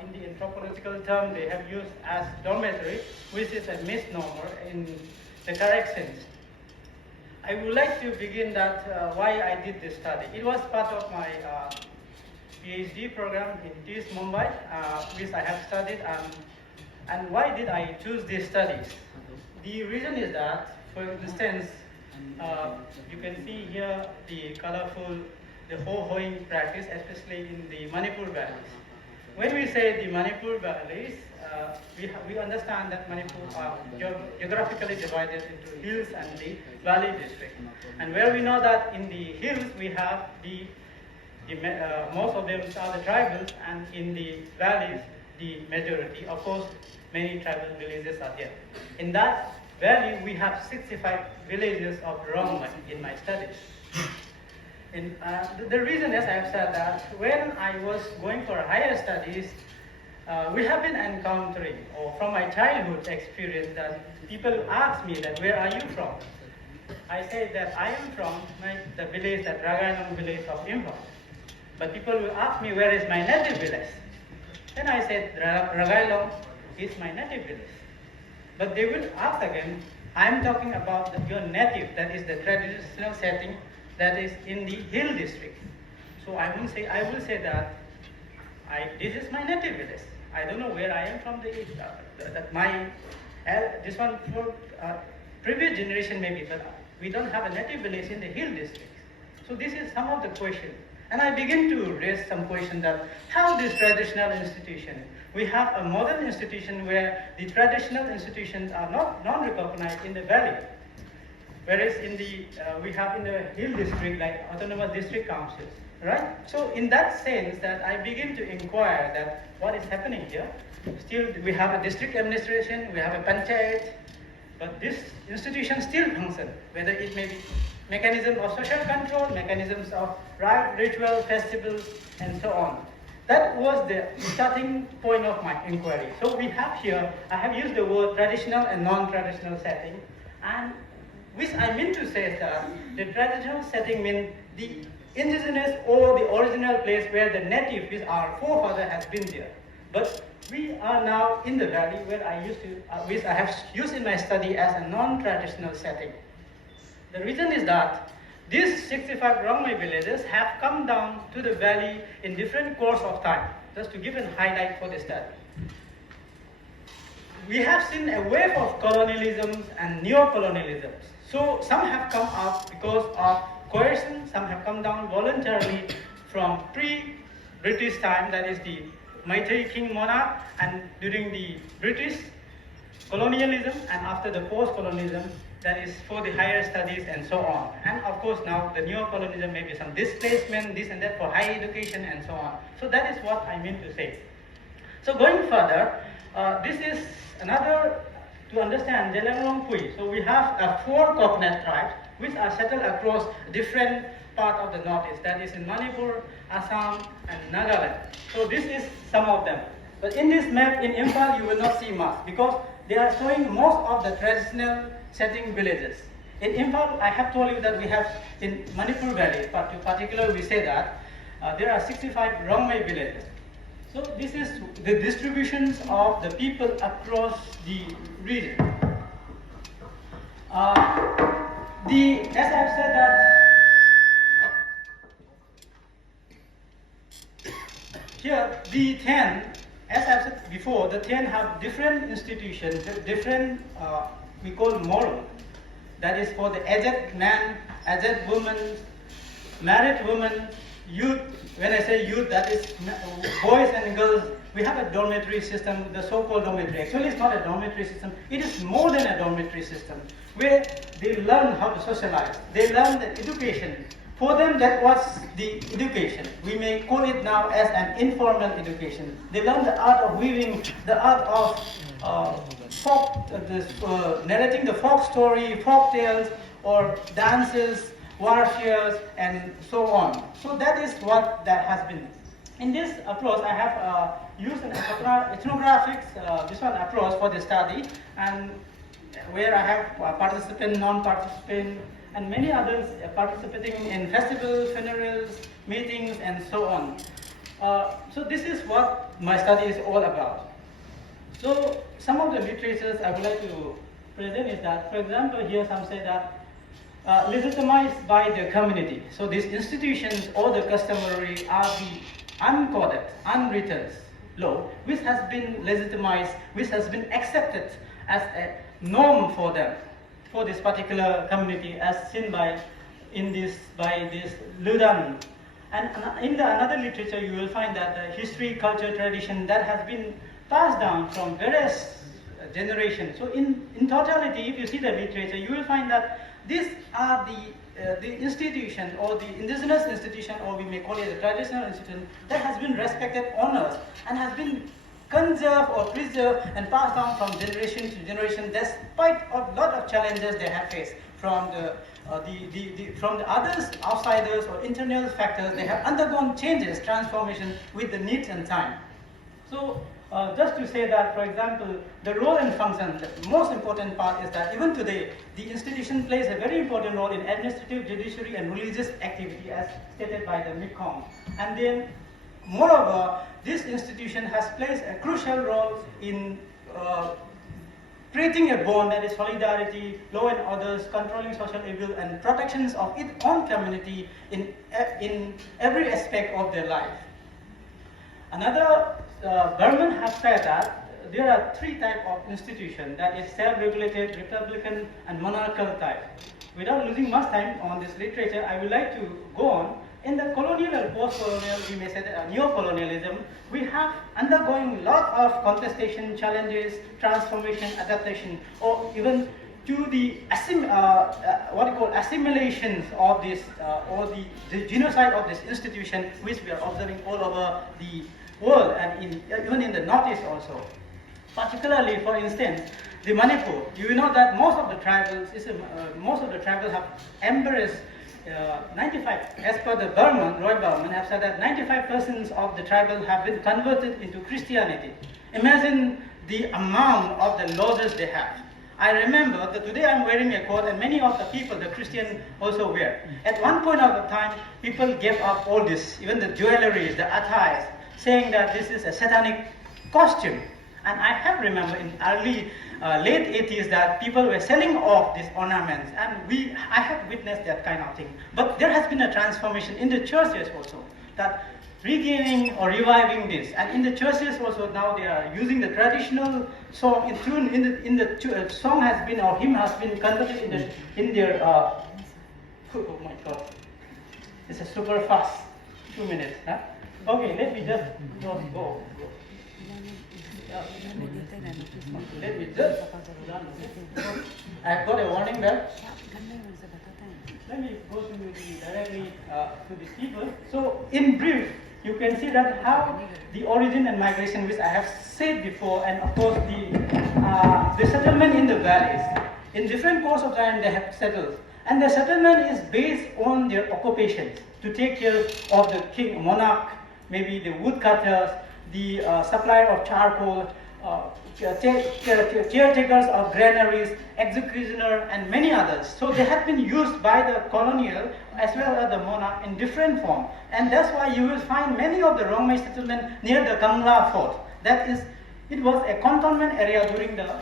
in the anthropological term, they have used as dormitory, which is a misnomer in the correct sense. I would like to begin that why I did this study. It was part of my PhD program in TIS Mumbai, which I have studied. And why did I choose these studies? The reason is that, for instance, you can see here the colorful, the ho-hoing practice, especially in the Manipur valleys. When we say the Manipur valleys, we understand that Manipur are geographically divided into hills and the valley district. And where we know that in the hills we have most of them are the tribals, and in the valleys the majority. Of course, many tribal villages are there. In that valley, we have 65 villages of Rongmei in my studies. The reason is I have said that when I was going for higher studies, we have been encountering, or from my childhood experience, that people ask me that where are you from? I say that I am from the village, that Ragailong village of Imphal. But people will ask me where is my native village. Then I said Ragailong is my native village. But they will ask again, I am talking about your native, that is the traditional setting that is in the hill district. So I will say that this is my native village. I don't know where I am from. This one for previous generation maybe, but we don't have a native village in the hill district. So this is some of the questions. And I begin to raise some questions that how this traditional institution, we have a modern institution where the traditional institutions are not non-recognized in the valley. Whereas we have in the hill district like autonomous district councils, right? So in that sense that I begin to inquire that what is happening here. Still we have a district administration, we have a panchayat, but this institution still functions, whether it may be mechanism of social control, mechanisms of ritual, festivals, and so on. That was the starting point of my inquiry. So we have here, I have used the word traditional and non-traditional setting, and which I mean to say that the traditional setting means the indigenous or the original place where the native, which our forefather has been there. But we are now in the valley where which I have used in my study as a non-traditional setting. The reason is that these 65 Rongmei villages have come down to the valley in different course of time, just to give a highlight for the study. We have seen a wave of colonialisms and neo-colonialisms. So some have come up because of coercion, some have come down voluntarily from pre-British time, that is the Meitei King monarch, and during the British colonialism, and after the post-colonialism, that is for the higher studies and so on. And of course now the neo-colonialism may be some displacement, this and that for higher education and so on. So that is what I mean to say. So going further, this is another, to understand Jelanglong Pui. So we have 4 coconut tribes which are settled across different part of the northeast, that is in Manipur, Assam and Nagaland. So this is some of them. But in this map in Imphal you will not see much because they are showing most of the traditional setting villages. In Imphal, I have told you that we have in Manipur Valley, particularly we say that there are 65 Rongmei villages. So this is the distributions of the people across the region. As I've said that, here the Thien, as I've said before, the Thien have different institutions, different we call moral. That is for the aged man, aged woman, married woman, youth. When I say youth, that is boys and girls. We have a dormitory system, the so-called dormitory. Actually, it's not a dormitory system. It is more than a dormitory system, where they learn how to socialize. They learn the education. For them, that was the education. We may call it now as an informal education. They learn the art of weaving, the art of narrating the folk story, folk tales, or dances, warfares, and so on. So that is what that has been. In this approach, I have used an ethnographics, this one approach for the study, and where I have participant, non-participant, and many others participating in festivals, funerals, meetings, and so on. So this is what my study is all about. So some of the literatures I would like to present is that, for example, here some say that legitimized by the community. So these institutions or the customary are the uncoded, unwritten law, which has been legitimized, which has been accepted as a norm for them, for this particular community, as seen by this Ludan. And in the another literature, you will find that the history, culture, tradition that has been passed down from various generations. So in totality, if you see the literature, you will find that these are the institution or the indigenous institution, or we may call it a traditional institution, that has been respected, honored, and has been conserved or preserved and passed down from generation to generation, despite a lot of challenges they have faced from from the others, outsiders or internal factors. They have undergone changes, transformation with the needs and time. So just to say that, for example, the role and function, the most important part is that even today, the institution plays a very important role in administrative, judiciary, and religious activity, as stated by the Mekong. And then, moreover, this institution has played a crucial role in creating a bond, that is solidarity, law and orders, controlling social evil, and protections of its own community in every aspect of their life. Another, Burman have said that there are three types of institutions, that is self-regulated, republican, and monarchical type. Without losing much time on this literature, I would like to go on. In the colonial and post-colonial, we may say that neo-colonialism, we have undergoing a lot of contestation, challenges, transformation, adaptation, or even to the assimilations of this, or the genocide of this institution, which we are observing all over the world and even in the Northeast also. Particularly, for instance, the Manipur. You know that most of the tribals have embraced 95, as per the Roy Burman have said that 95% of the tribal have been converted into Christianity. Imagine the amount of the losses they have. I remember that today I'm wearing a coat, and many of the people, the Christian, also wear. At one point of the time, people gave up all this, even the jewelries, the attires, saying that this is a satanic costume. And I have remembered in early, late 80s that people were selling off these ornaments, and I have witnessed that kind of thing. But there has been a transformation in the churches also, that regaining or reviving this. And in the churches also now they are using the traditional song in tune. In the song has been, or hymn has been converted in their. Oh my God, it's a super fast 2 minutes. Huh? Okay, let me just go. Let me just. I've got a warning bell. Let me go directly to the people. So, in brief, you can see that how the origin and migration, which I have said before, and of course the settlement in the valleys. In different course of time, they have settled, and the settlement is based on their occupations to take care of the king, monarch, maybe the woodcutters, the supplier of charcoal, caretakers of granaries, executioner, and many others. So they have been used by the colonial as well as the monarch in different form. And that's why you will find many of the Rongmei settlement near the Kangla fort. That is, it was a cantonment area during the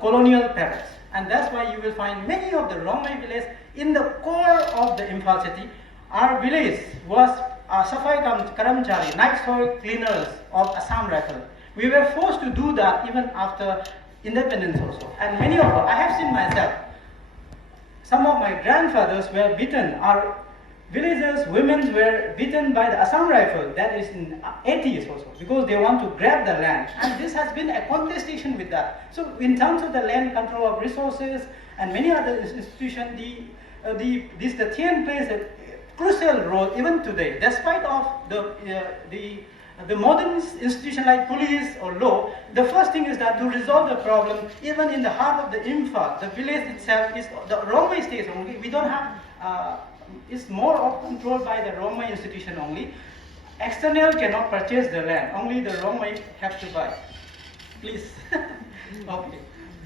colonial periods. And that's why you will find many of the Rongmei villages in the core of the Imphal city. Our village was Safai Karamchari, night soil cleaners of Assam Rifle. We were forced to do that even after independence also. And many of us, I have seen myself, some of my grandfathers were beaten. Our villagers, women were beaten by the Assam Rifle, that is in 80s also, because they want to grab the land. And this has been a contestation with that. So in terms of the land control of resources and many other institutions, the Thien plays a crucial role even today, despite of the modern institution like police or law. The first thing is that to resolve the problem, even in the heart of the Imphal, the village itself is the Rongmei stays only. We don't have, it's more of controlled by the Rongmei institution only. External cannot purchase the land, only the Rongmei have to buy. Please. Okay.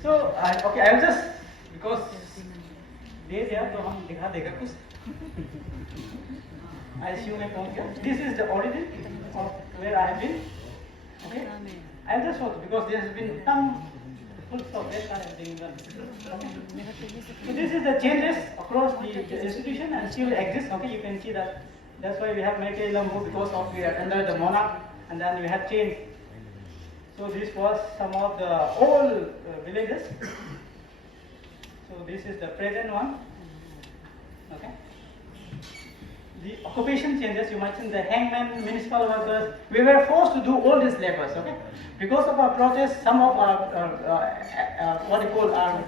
So, okay, I'll just, because they have to I assume I come here. This is the origin of where I have been. Okay. I just want because there has been some full stop where I have been done. Okay. So this is the changes across the institution and still exists. Okay, you can see that. That's why we have Meghalaya because of we are under the monarch, and then we have changed. So this was some of the old villages. So this is the present one. Okay. The occupation changes, you mentioned the hangman, municipal workers, we were forced to do all these labors, okay? Because of our protest, some of our, what you call our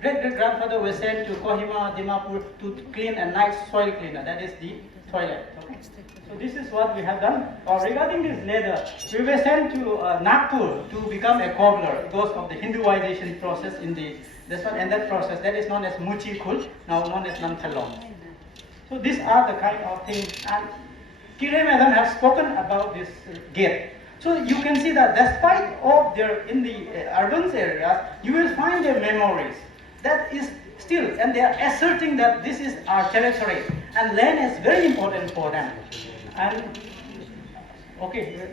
great-great-grandfather was sent to Kohima, Dimapur to clean a nice soil cleaner, that is the toilet, okay? So this is what we have done. Regarding this leather, we were sent to Nagpur to become a cobbler because of the Hinduization process in this one, and that process, that is known as Muchi Khul, now known as Namthalong. So these are the kind of things, and Kirai Madam has spoken about this gate. So you can see that despite of their in the urban areas, you will find their memories. That is still, and they are asserting that this is our territory, and land is very important for them. And okay,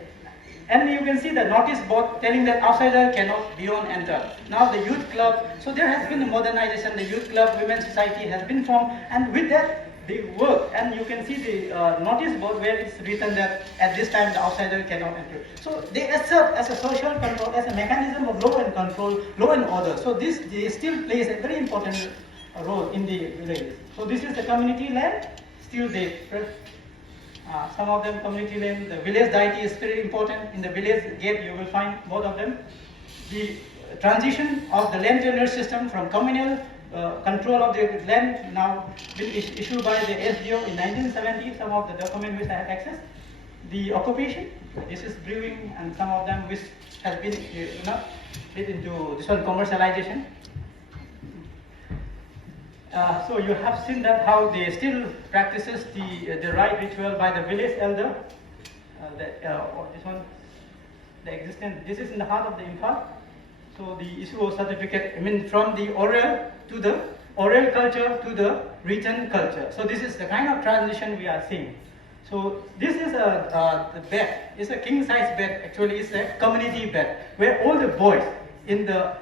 and you can see the notice board telling that outsider cannot beyond enter. Now the youth club, so there has been a modernization. The youth club, women's society has been formed, and with that, they work, and you can see the notice board where it's written that at this time the outsider cannot enter. So they assert as a social control, as a mechanism of law and control, law and order. So this they still plays a very important role in the villages. So this is the community land, still there. Some of them community land, the village deity is very important. In the village gate you will find both of them. The transition of the land tenure system from communal control of the land now been issued by the SDO in 1970, some of the documents which I have access. The occupation, this is brewing, and some of them which has been bit into this one commercialization. So you have seen that how they still practices the right ritual by the village elder. This one, the existence. This is in the heart of the Imphal. So the issue of certificate, I mean, from the oral to the oral culture to the written culture. So this is the kind of transition we are seeing. So this is the bed. It's a king size bed. Actually, it's a community bed where all the boys in the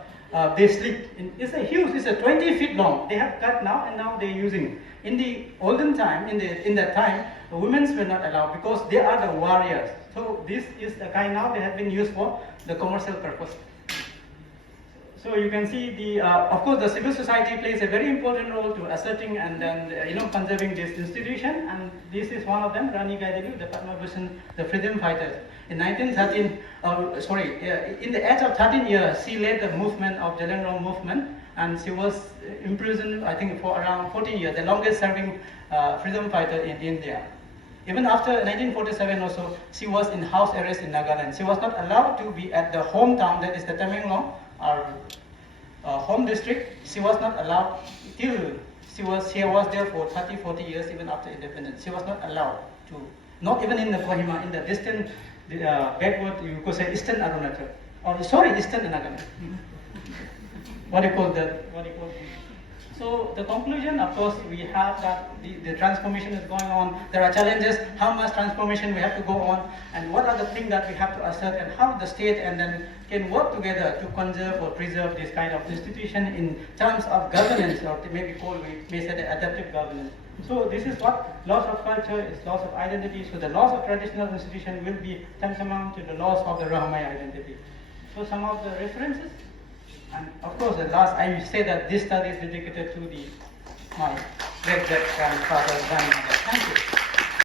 they sleep. It's a huge. It's a 20 feet long. They have cut now, and now they're using. In the olden time, in that time, the women were not allowed because they are the warriors. So this is the kind now they have been used for the commercial purpose. So you can see the, of course, the civil society plays a very important role to asserting and then conserving this institution. And this is one of them, Rani Gaidelu, the Padma Bhushan, the freedom fighters. In 1913, in the age of 13 years, she led the movement of Jalan movement, and she was imprisoned, I think, for around 14 years, the longest serving freedom fighter in India. Even after 1947 also, she was in house arrest in Nagaland. She was not allowed to be at the hometown, that is the Tamenglong, our home district. She was not allowed till she was there for 30-40 years, even after independence. She was not allowed to, not even in the Kohima, in the distant backward, you could say eastern Arunachal, eastern Nagaland. What do you call that? So the conclusion, of course, we have that the transformation is going on. There are challenges, how much transformation we have to go on, and what are the things that we have to assert, and how the state and then can work together to conserve or preserve this kind of institution in terms of governance, or maybe we may say the adaptive governance. So this is what loss of culture is, loss of identity. So the loss of traditional institution will be tantamount to the loss of the Rongmei identity. So some of the references. And of course, the last, I say that this study is dedicated to my great-great-grandfather, grandmother.